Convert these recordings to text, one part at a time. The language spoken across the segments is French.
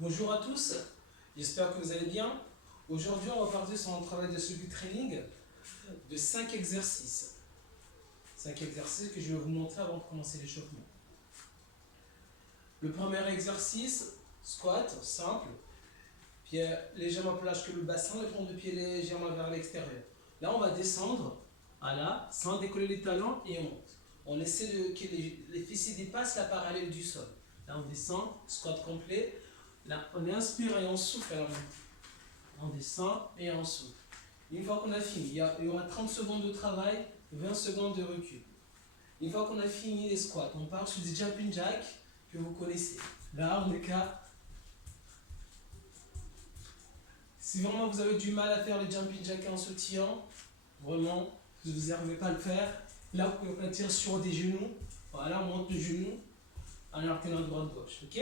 Bonjour à tous, j'espère que vous allez bien. Aujourd'hui, on va partir sur un travail de suivi training de 5 exercices. 5 exercices que je vais vous montrer avant de commencer l'échauffement. Le premier exercice, squat, simple. Pied légèrement plus large que le bassin, le fond de pied légèrement vers l'extérieur. Là, on va descendre, voilà, sans décoller les talons et on monte. On essaie que les fessiers dépassent la parallèle du sol. Là, on descend, squat complet. Là, on inspire et on souffle à la montée. On descend et on souffle. Une fois qu'on a fini, il y aura 30 secondes de travail, 20 secondes de recul. Une fois qu'on a fini les squats, on part sur des jumping jacks que vous connaissez. Là, on écarte. Si vraiment vous avez du mal à faire les jumping jacks en sautillant, vraiment, vous n'arrivez pas à le faire, là, vous pouvez partir sur des genoux. Voilà, on monte le genou en alternant droite-gauche. Ok?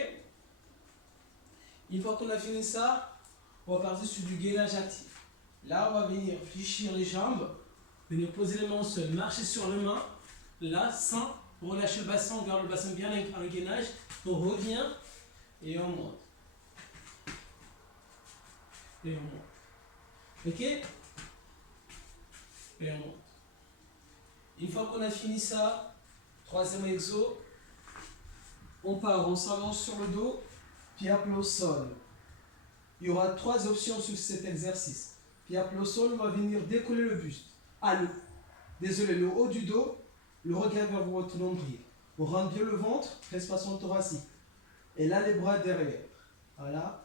Une fois qu'on a fini ça, on va partir sur du gainage actif. Là, on va venir fléchir les jambes, venir poser les mains au sol, marcher sur les mains. Là, sans relâcher le bassin, on garde le bassin bien en gainage. On revient et on monte. Et on monte. Ok? Et on monte. Une fois qu'on a fini ça, troisième exo, on part, on s'avance sur le dos, pied à plat au sol. Il y aura 3 options sur cet exercice. Pied à plat au sol, on va venir décoller le buste. Le haut du dos, le regard vers votre nombril. On rentre bien le ventre, respiration thoracique. Et là, les bras derrière. Voilà.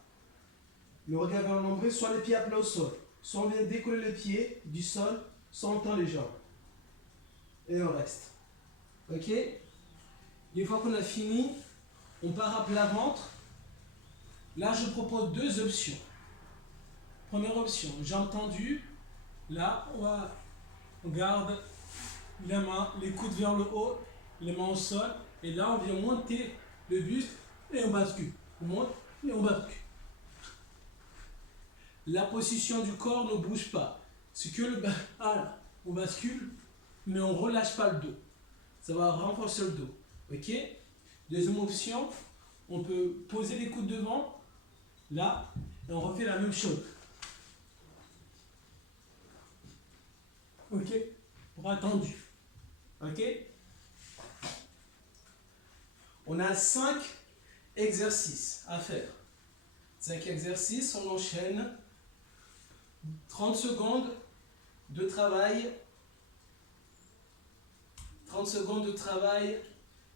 Le regard vers le nombril, soit les pieds à plat au sol. Soit on vient décoller les pieds du sol, soit on tend les jambes. Et on reste. Ok? Une fois qu'on a fini, on part à plat ventre. Là, je propose 2 options. Première option, jambes tendues. Là, on garde les mains, les coudes vers le haut, les mains au sol. Et là, on vient monter le buste et on bascule. On monte et on bascule. La position du corps ne bouge pas. C'est que on bascule, mais on ne relâche pas le dos. Ça va renforcer le dos. Ok? Deuxième option, on peut poser les coudes devant. Là, et on refait la même chose. Ok? Bras tendus. Ok? On a 5 exercices à faire. 5 exercices, on enchaîne. 30 secondes de travail. 30 secondes de travail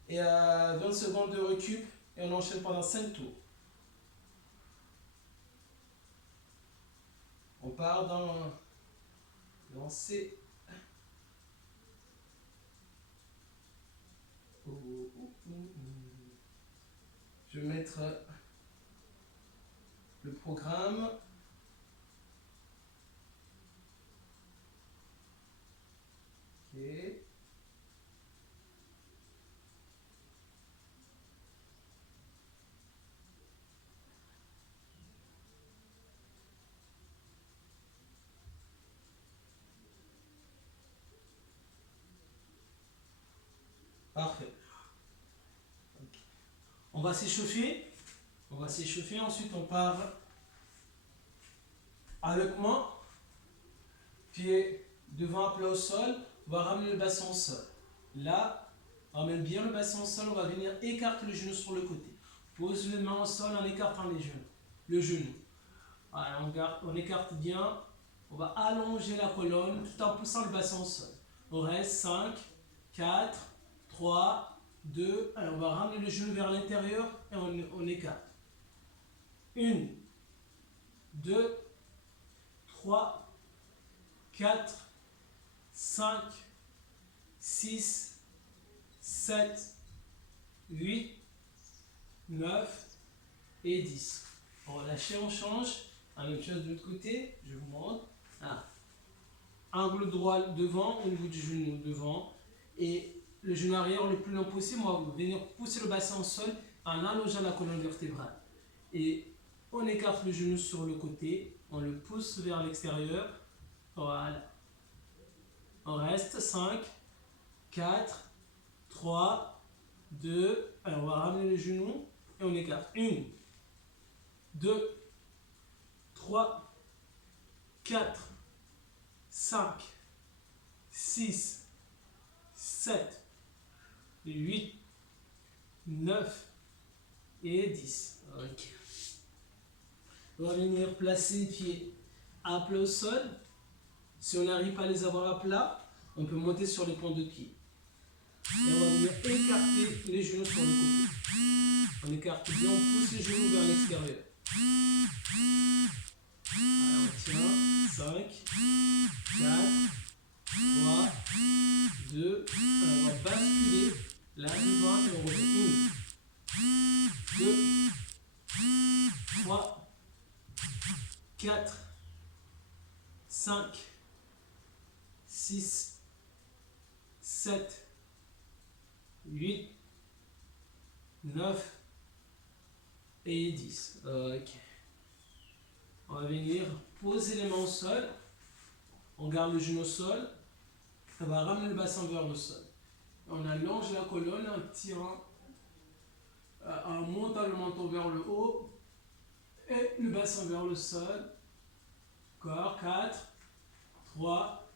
et 20 secondes de récup. Et on enchaîne pendant 5 tours. On part dans lancer. Je vais mettre le programme. Ok. Parfait. Okay. On va s'échauffer. On va s'échauffer. Ensuite, on part allègrement. Pied devant à plat au sol. On va ramener le bassin au sol. Là, on ramène bien le bassin au sol. On va venir écarter le genou sur le côté. Pose les mains au sol en écartant les genoux. Le genou. Voilà, on écarte bien. On va allonger la colonne tout en poussant le bassin au sol. On reste 5, 4, 3, 2. Alors on va ramener le genou vers l'intérieur et on écarte. 1, 2, 3, 4, 5, 6, 7, 8, 9 et 10. On relâche, on change. La même chose de l'autre côté. Je vous montre. Angle droit devant, au niveau du genou devant. Et le genou arrière le plus long possible. On va venir pousser le bassin au sol en allongeant la colonne vertébrale. Et on écarte le genou sur le côté. On le pousse vers l'extérieur. Voilà. On reste 5, 4, 3, 2. Alors on va ramener le genou et on écarte. 1, 2, 3, 4, 5, 6, 7, 8, 9 et 10. Ok. On va venir placer les pieds à plat au sol. Si on n'arrive pas à les avoir à plat, on peut monter sur les points de pied. Et on va venir écarter les genoux sur le côté. On écarte bien, on pousse les genoux vers l'extérieur. Alors on tient. 5, 4, 3, 2, on va basculer là devant et on revient. 1, 2, 3, 4, 5, 6, 7, 8, 9 et 10. Ok. On va venir poser les mains au sol. On garde le genou au sol. On va ramener le bassin vers le sol. On allonge la colonne en tirant, en montant le menton vers le haut et le bassin vers le sol. Encore 4, 3,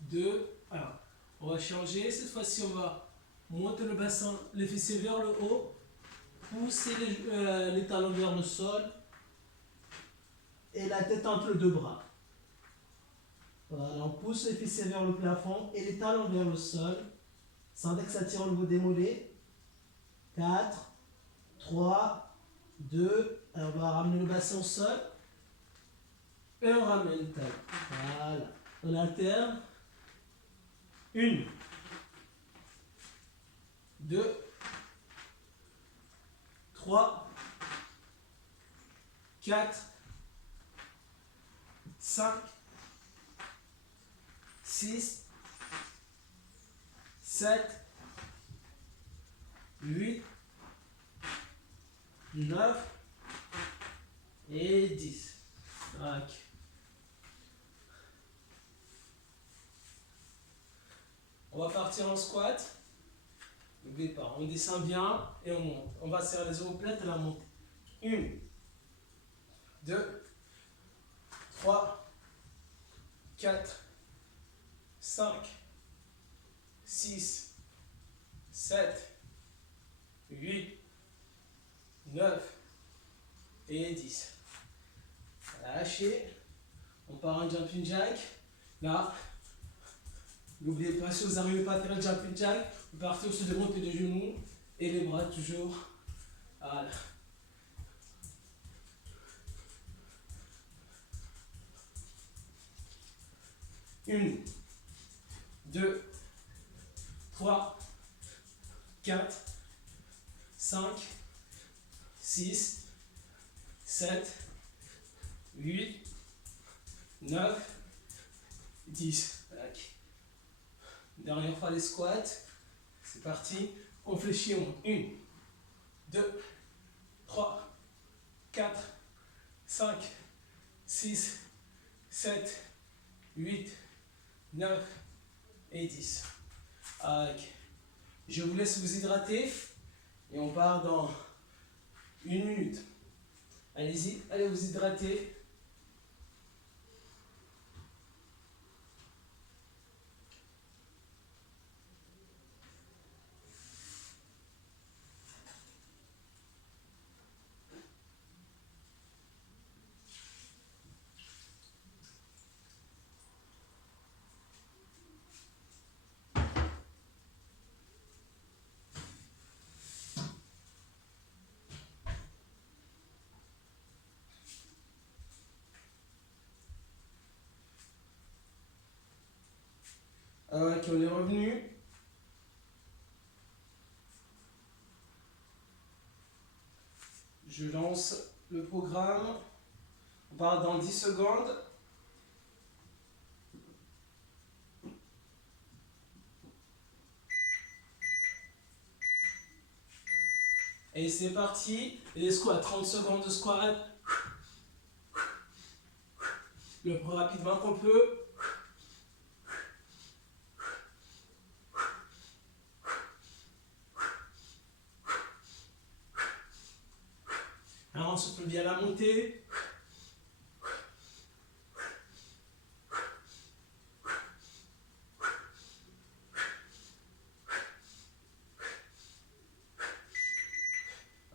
2, 1. On va changer. Cette fois-ci, on va monter le bassin, les fessiers vers le haut, pousser les talons vers le sol et la tête entre les deux bras. Voilà, on pousse les fessiers vers le plafond et les talons vers le sol. Sentez que ça tire au niveau des mollets. 4, 3, 2, alors on va ramener le bassin au sol. Et on ramène le talon. Voilà. On alterne. 1, 2, 3, 4, 5, 6, 7, 8, 9 et 10. Ok. On va partir en squat. N'oubliez pas, on descend bien et on monte. On va serrer les omoplates et la montée. 1, 2, 3, 4, 5, 6, 7, 8, 9 et 10. Lâchez. On part en jumping jack. Là, n'oubliez pas, si vous n'arrivez pas à faire un jumping jack, vous partez aussi de monter les genoux et les bras toujours. Voilà. Une, 2, 3, 4, 5, 6, 7, 8, 9, 10. Okay. Dernière fois les squats. C'est parti. On fléchit au moins. 1, 2, 3, 4, 5, 6, 7, 8, 9 et 10. Okay. Je vous laisse vous hydrater et on part dans 1 minute. Allez-y, allez vous hydrater. Ok, on est revenu. Je lance le programme. On part dans 10 secondes. Et c'est parti. Les squats, 30 secondes de squat. Le plus rapidement qu'on peut. Alors souffle bien la montée.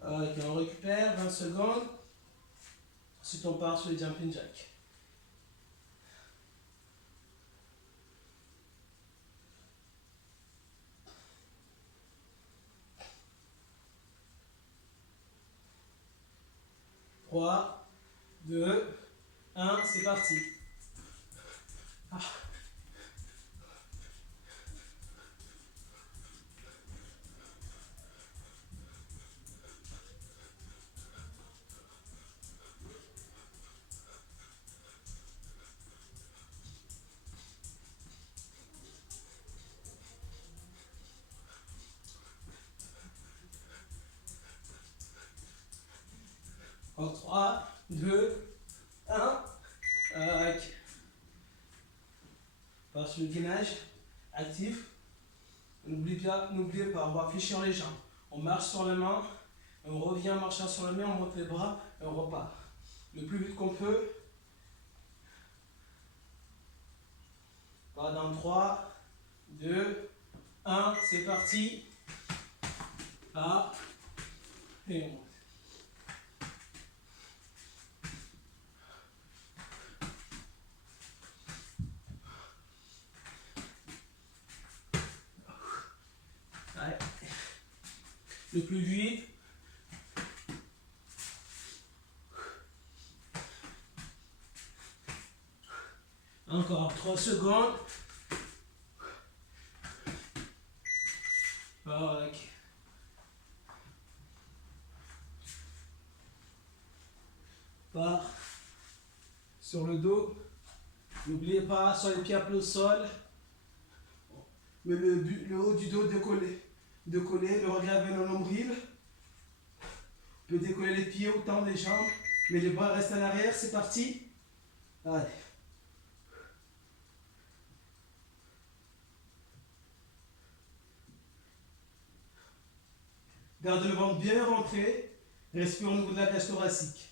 Ok, on récupère 20 secondes. Ensuite, on part sur les jumping jacks. Trois, 2, 1, c'est parti. Ah. En 3, 2, 1. Part sur le gainage actif. N'oubliez pas, on va fléchir les jambes. On marche sur les mains, on revient en marchant sur les mains, on monte les bras et on repart. Le plus vite qu'on peut. Pas dans 3, 2, 1, c'est parti. Là, et on monte. Allez. Le plus vite. Encore 3 secondes. Ok. Part sur le dos. N'oubliez pas, sur les pieds à plat au sol. Mais le haut du dos décollé. Décoller, le regard vers le nombril. On peut décoller les pieds, autant les jambes. Mais les bras restent à l'arrière, c'est parti. Allez. Garde le ventre bien rentré. Respire au niveau de la cage thoracique.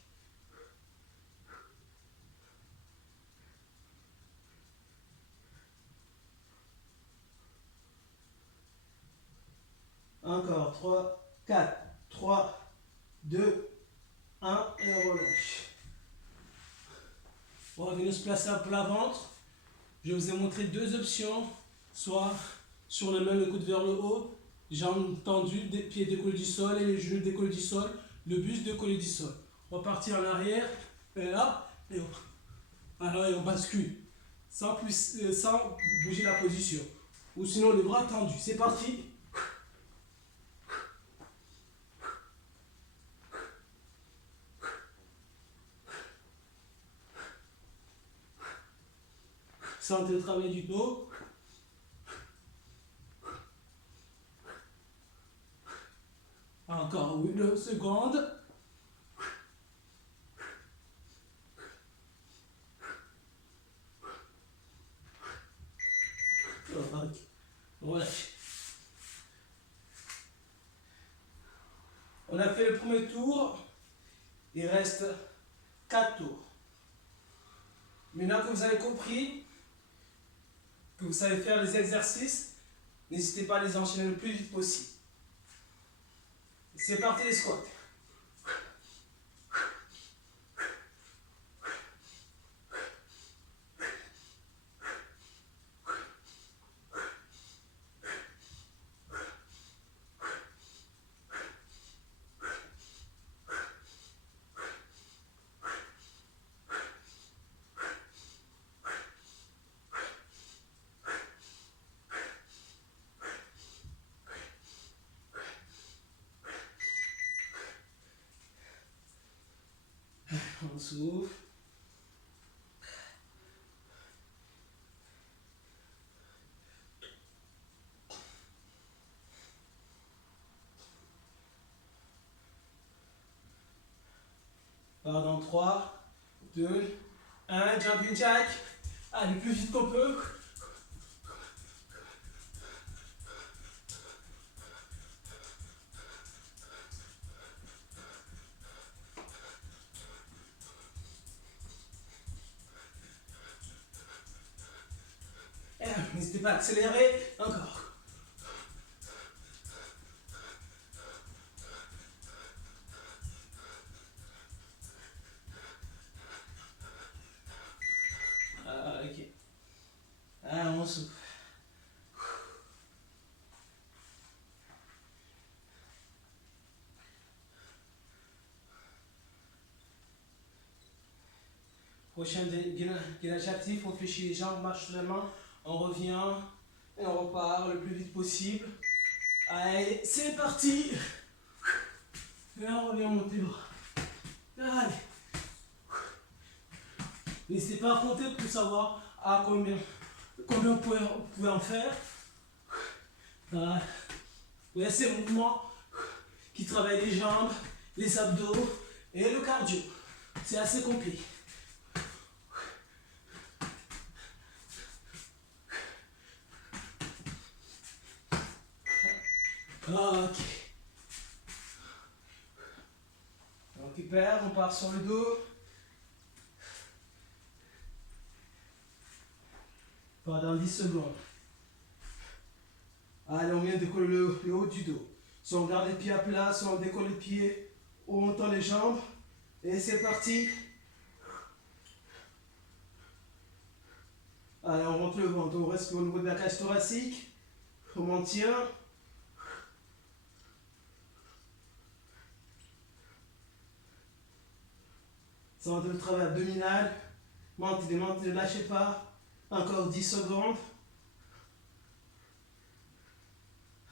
Encore 3, 4, 3, 2, 1 et on relâche. On va venir se placer à plat ventre. Je vous ai montré deux options. Soit sur les mains, le coude vers le haut, jambes tendues, pieds décollés du sol et les genoux décollés du sol, le buste décollé du sol. On va partir en arrière, et là, et on bascule, sans bouger la position. Ou sinon les bras tendus. C'est parti. Sentez le travail du dos. Encore une seconde. Voilà. On a fait le premier tour. Il reste 4 tours. Maintenant que vous avez compris, que vous savez faire les exercices, n'hésitez pas à les enchaîner le plus vite possible. C'est parti les squats. On souffle. Pardon, 3, 2, 1, jumping jack. Allez, plus vite qu'on peut. pas à accélérer. Encore. Ah, ok. Ah, on souffle. Prochain gainage actif, on fléchit les jambes, marche sur la main, on revient et on repart le plus vite possible. Allez, c'est parti. Et on revient monter le bras. Allez. N'hésitez pas à compter pour savoir à combien vous pouvez en faire. Voilà. Vous voyez ces mouvements qui travaillent les jambes, les abdos et le cardio. C'est assez complet. Ok. On récupère, on part sur le dos. Pendant 10 secondes. Allez, on vient décoller le haut du dos. Soit on garde les pieds à plat, soit on décolle les pieds, on monte les jambes. Et c'est parti. Allez, on monte le ventre, on reste au niveau de la cage thoracique. On maintient. Centre de travail abdominal. Montez, montez, ne lâchez pas. Encore 10 secondes.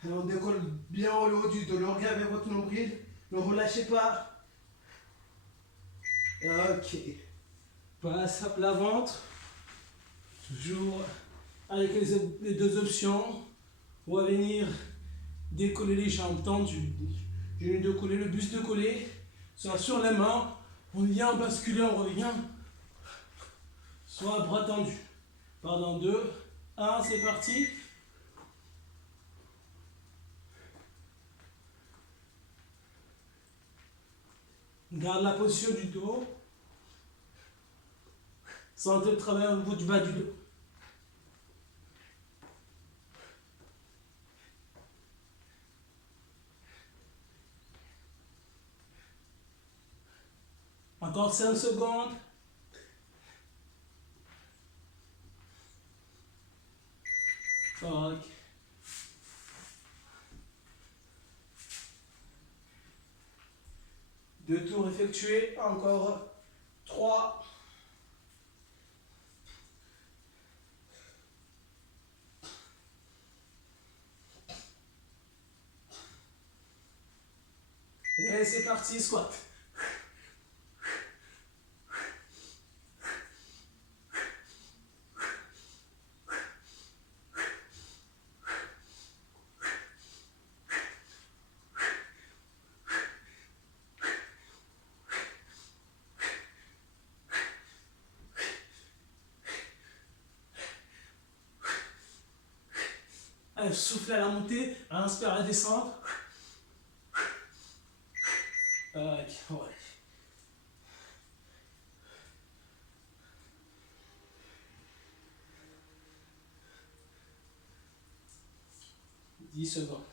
Et on décolle bien le haut du dos. Regardez votre nombril. Ne relâchez pas. Ok. Passe à plat ventre. Toujours avec les deux options. On va venir décoller les jambes tendues. Genoux de coller, le buste de coller. Soit sur les mains. On vient basculer, on revient. Soit bras tendus. Pardon, 2, 1, c'est parti. Garde la position du dos. Sentez le travail au niveau du bas du dos. Encore 5 secondes. Ok. Deux tours effectués. Encore 3. Et c'est parti, squat. Allez, soufflez à la montée, inspire à la descente. Ok, ouais. Dix secondes.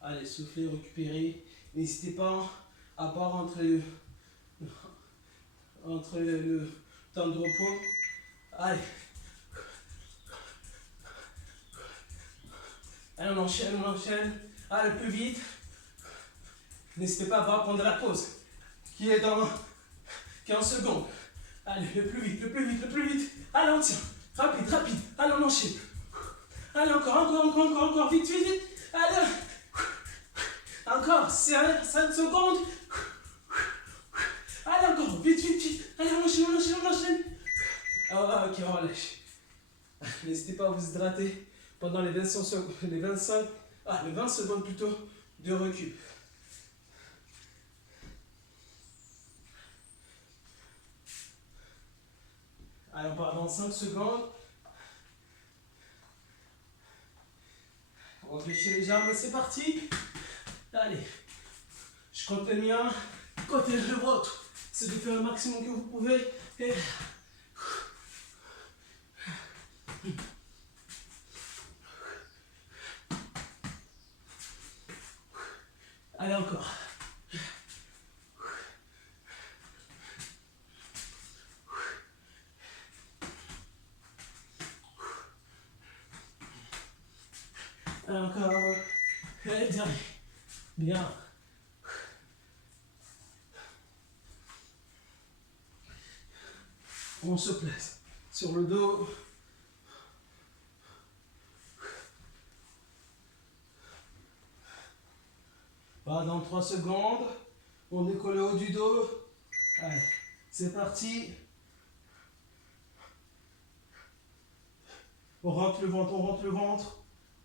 Allez, soufflez, récupérez. N'hésitez pas à part entre le temps de repos. Allez. Allez, on enchaîne, on enchaîne. Allez, plus vite. N'hésitez pas à prendre la pause. Qui est dans 15 secondes. Allez, le plus vite, le plus vite, le plus vite. Allez, on tient. Rapide, rapide. Allez, on enchaîne. Allez, encore. Vite, vite, vite. Allez. Encore 5 secondes. Allez, encore. Vite, vite, vite. Allez, on enchaîne. Ah, ok, on relâche. N'hésitez pas à vous hydrater pendant les 20 secondes plutôt de recul. Allez, on part dans 5 secondes. On réfléchit les jambes, c'est parti. Allez, je compte le mien, comptez le vôtre. C'est de faire le maximum que vous pouvez. Et... Allez, encore. Allez, encore. Allez, dernier. Bien. On se place sur le dos. Pas dans 3 secondes. On décolle le haut du dos. Allez, c'est parti. On rentre le ventre, on rentre le ventre.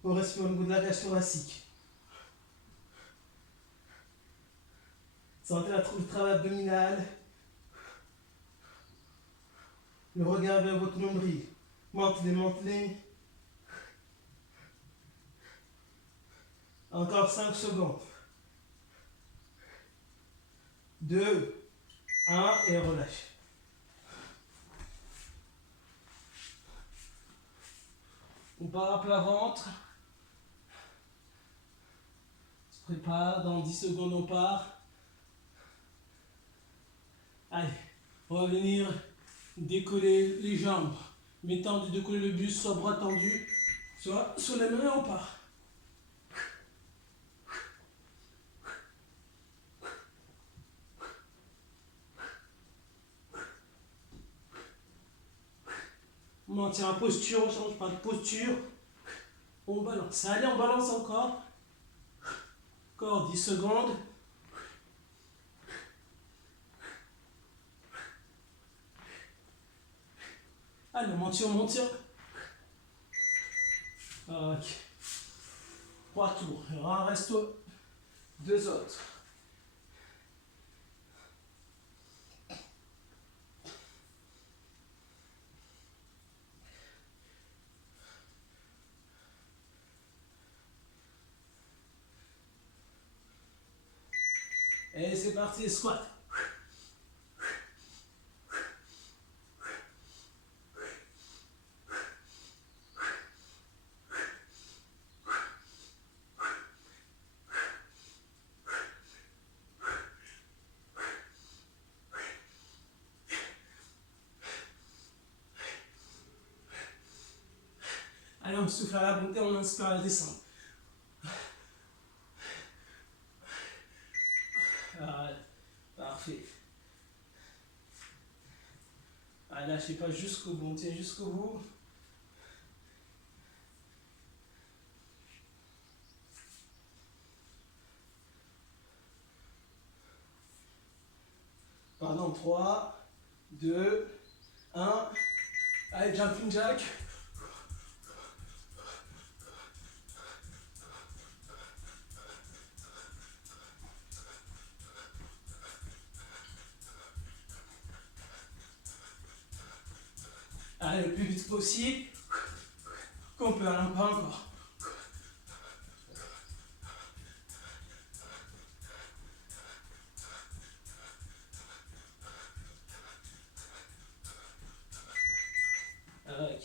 On respire au niveau de la cage thoracique. Sentez le travail abdominal. Le regard vers votre nombril. Mantelez, mantelez. Encore 5 secondes. 2, 1 et relâche. On part à plat ventre. On se prépare, dans 10 secondes on part. Allez, on va venir décoller les jambes. Mettant de décoller le buste, soit bras tendus, soit sur les mains et on part. On maintient la posture, on ne change pas de posture. On balance. Allez, on balance encore. Encore 10 secondes. Allez, on maintient, on maintient. Ok. 3 tours. Il en reste 2 autres. Et c'est parti, squat. Allez, on souffle à la montée, on inspire à la descente. Voilà. Parfait. Allez, lâchez pas jusqu'au bout, on tient jusqu'au bout. Pardon, 3, 2, 1. Allez, jumping jack. Allez, le plus vite possible. Qu'on peut, un pas encore. Ok.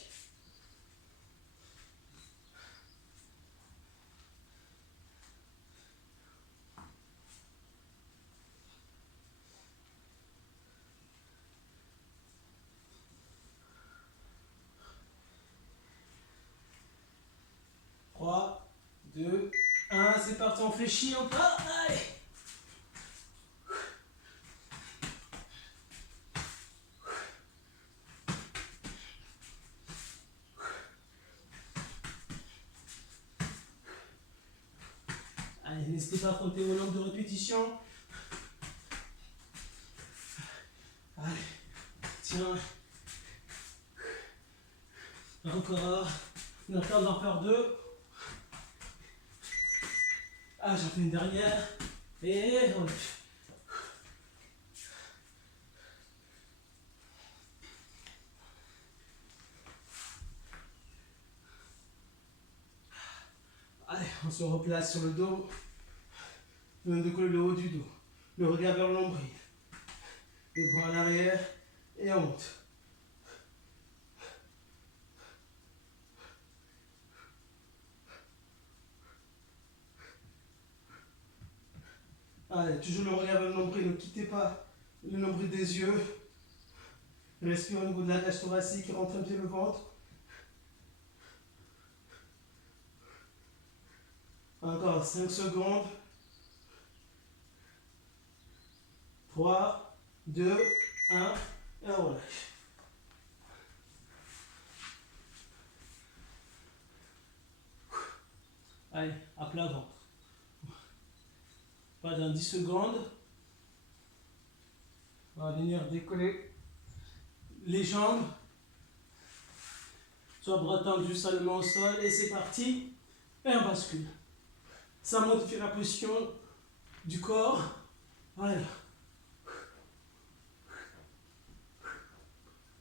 Trois, 2, 1, c'est parti, on fléchit, on part. Allez. Allez, n'hésitez pas à compter vos nombres de répétitions. Allez, tiens. Encore. On a le temps d'en faire 2. Ah, j'en fais une dernière. Et on... Allez, on se replace sur le dos. On décolle le haut du dos. Le regard vers le nombril. Les bras en arrière. Et on monte. Allez, toujours le regard vers le nombril, ne quittez pas le nombril des yeux. Respire au niveau de la cage thoracique, rentre un pied le ventre. Encore 5 secondes. 3, 2, 1, et on relâche. Allez, à plat ventre. Pas dans 10 secondes. On va venir décoller les jambes. Soit bras tendus seulement au sol. Et c'est parti. Et on bascule. Ça modifie la position du corps. Voilà.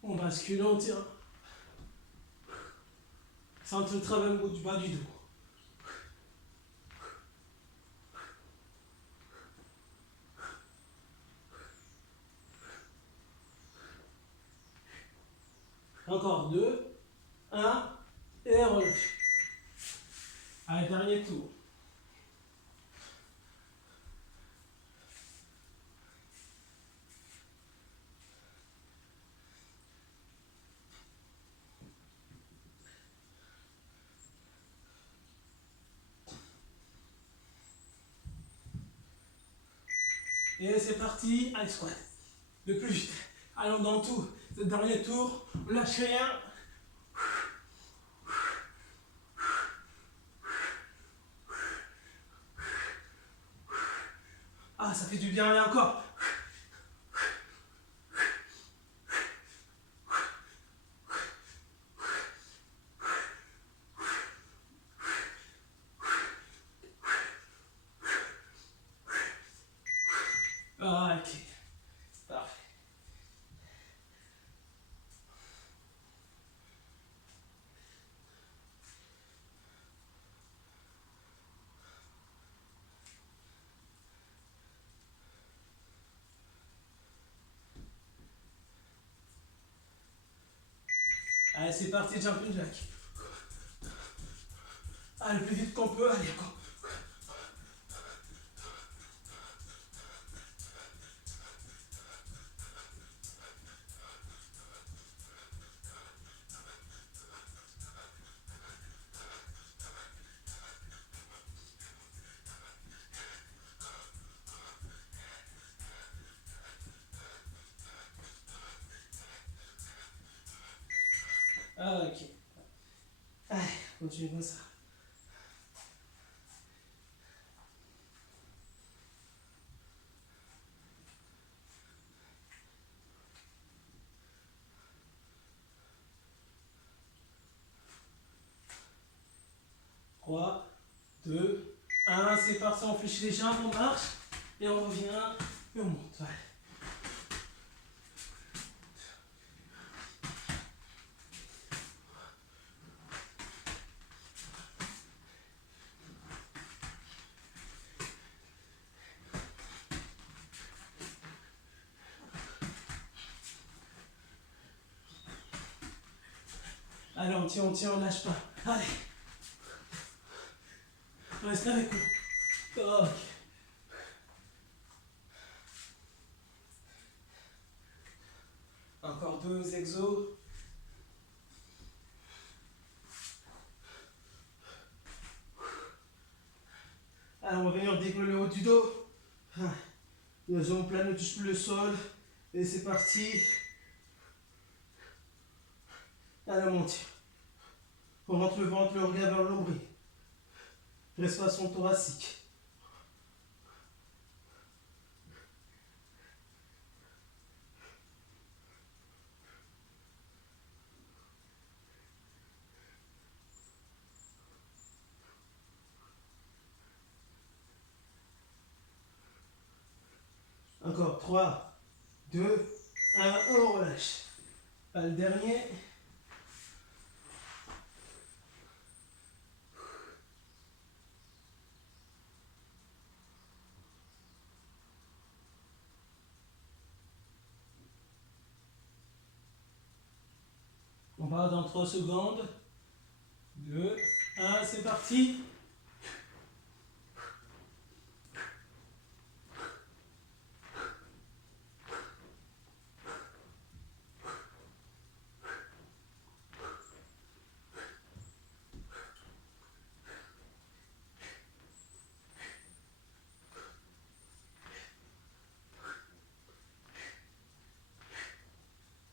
On bascule, on tire. Centre le travail au du bas du dos. Encore 2, 1, et relâche. Allez, dernier tour. Et c'est parti, allez squat. Le plus vite. Allons dans tout. Ce dernier tour, lâche rien. Ah, ça fait du bien, et encore. Ah, ok. Parfait. Allez, c'est parti, jumping jack. Allez, le plus vite qu'on peut, allez, encore. Ah, ok. Allez, continue comme ça. Trois, 2, 1, c'est parti, on fléchit les jambes, on marche, et on revient, et on monte. Allez. Allez, on tient, on lâche pas. Allez. Reste avec nous. Ok. Encore 2 exos. Allez, on va venir décoller le haut du dos. Les omoplates ne touchent plus le sol. Et c'est parti. Allez, on monte. On rentre le ventre, le regard vers le nombril. Respiration thoracique. Encore 3, 2, 1, on relâche. Pas le dernier. On va dans 3 secondes. 2, 1, c'est parti.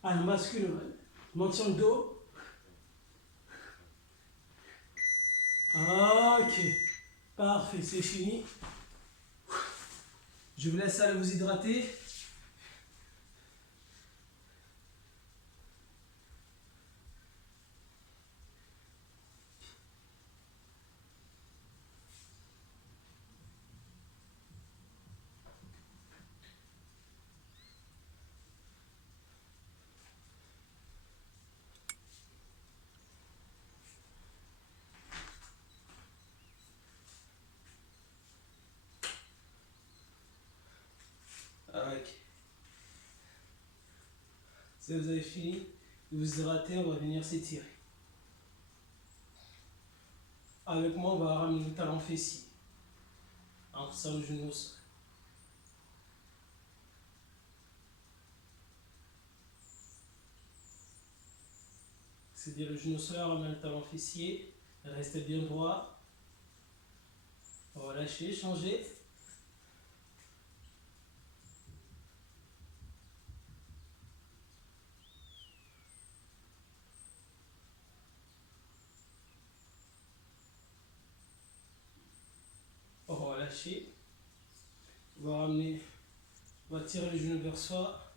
Allez, on bascule. Maintien le dos. Ok. Parfait, c'est fini. Je vous laisse aller vous hydrater. Ok. Si vous avez fini de vous hydrater, on va venir s'étirer. Avec moi, on va ramener le talon fessier. Entre ça, le genou au sol. C'est-à-dire le genou au sol, ramène le talon fessier. Restez bien droit. On va lâcher, changer. On va lâcher. On va ramener, on va tirer le genou vers soi.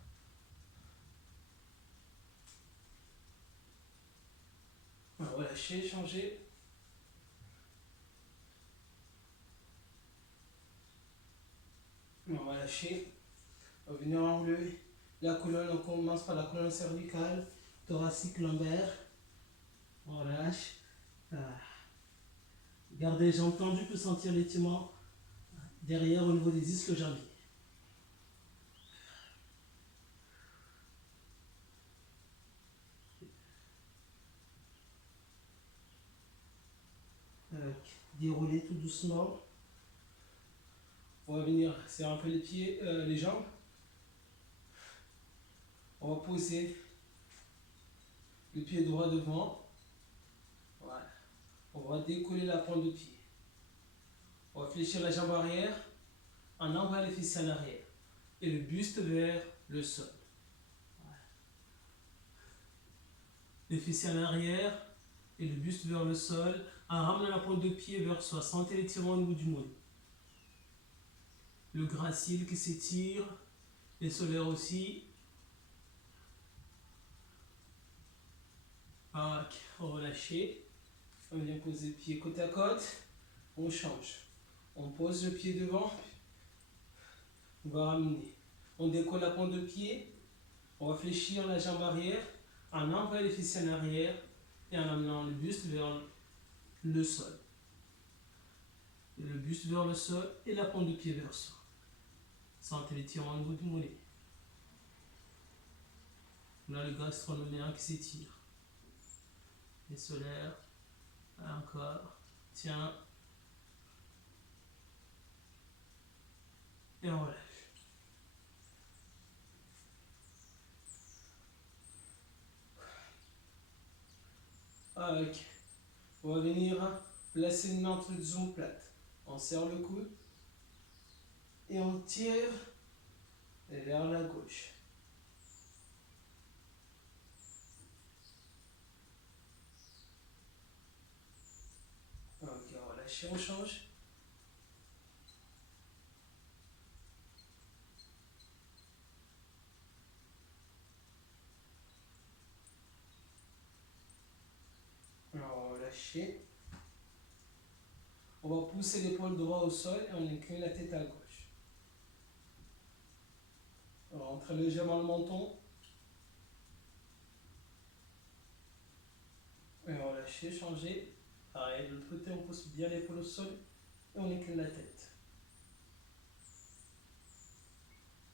On va lâcher, changer. On va lâcher. On va venir enlever la colonne. On commence par la colonne cervicale, thoracique, lombaire. On relâche. Gardez les jambes tendues pour sentir l'étirement derrière au niveau des disques jambiers. Dérouler tout doucement. On va venir serrer un peu les pieds, les jambes. On va poser le pied droit devant. Voilà. On va décoller la pointe de pied. On va fléchir la jambe arrière en envoyant les fessiers en arrière et le buste vers le sol. Voilà. Les fessiers en arrière et le buste vers le sol en ramenant la pointe de pied vers soi. Sentez l'étirement au niveau du mollet. Le gracile qui s'étire, les solaires aussi. Ok, on va lâcher. On vient poser le pied côte à côte. On change. On pose le pied devant. On va ramener. On décolle la pointe de pied. On va fléchir la jambe arrière en envoyant les fessiers en arrière et en amenant le buste vers le sol. Et le buste vers le sol et la pointe de pied vers soi. Sentez l'étirement au niveau du mollet. Là, le gastrocnémien qui s'étire. Les solaires. Encore. Tiens. Et on relâche. Ok. On va venir placer une main entre les deux omoplates. On serre le coude. Et on tire vers la gauche. Ok, on relâche, on change. Alors, on va lâcher. On va pousser l'épaule droite au sol et on incline la tête à gauche. On rentre légèrement le menton. Et on va lâcher, changer. Pareil, de l'autre côté, on pousse bien l'épaule au sol et on incline la tête.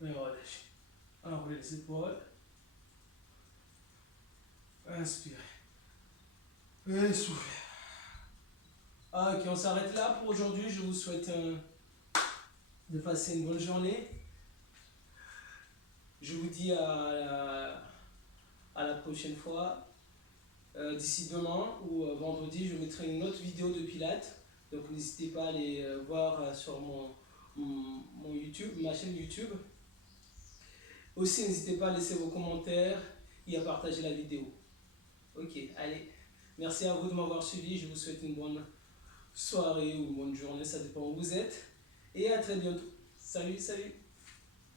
Et on relâche. Enroulez les épaules. Inspirez. Et soufflez. Ok, on s'arrête là pour aujourd'hui. Je vous souhaite de passer une bonne journée. Je vous dis à la prochaine fois. D'ici demain ou vendredi, je mettrai une autre vidéo de Pilates. Donc n'hésitez pas à aller voir sur mon YouTube, ma chaîne YouTube. Aussi, n'hésitez pas à laisser vos commentaires et à partager la vidéo. Ok, allez. Merci à vous de m'avoir suivi. Je vous souhaite une bonne soirée ou une bonne journée, ça dépend où vous êtes. Et à très bientôt. Salut, salut.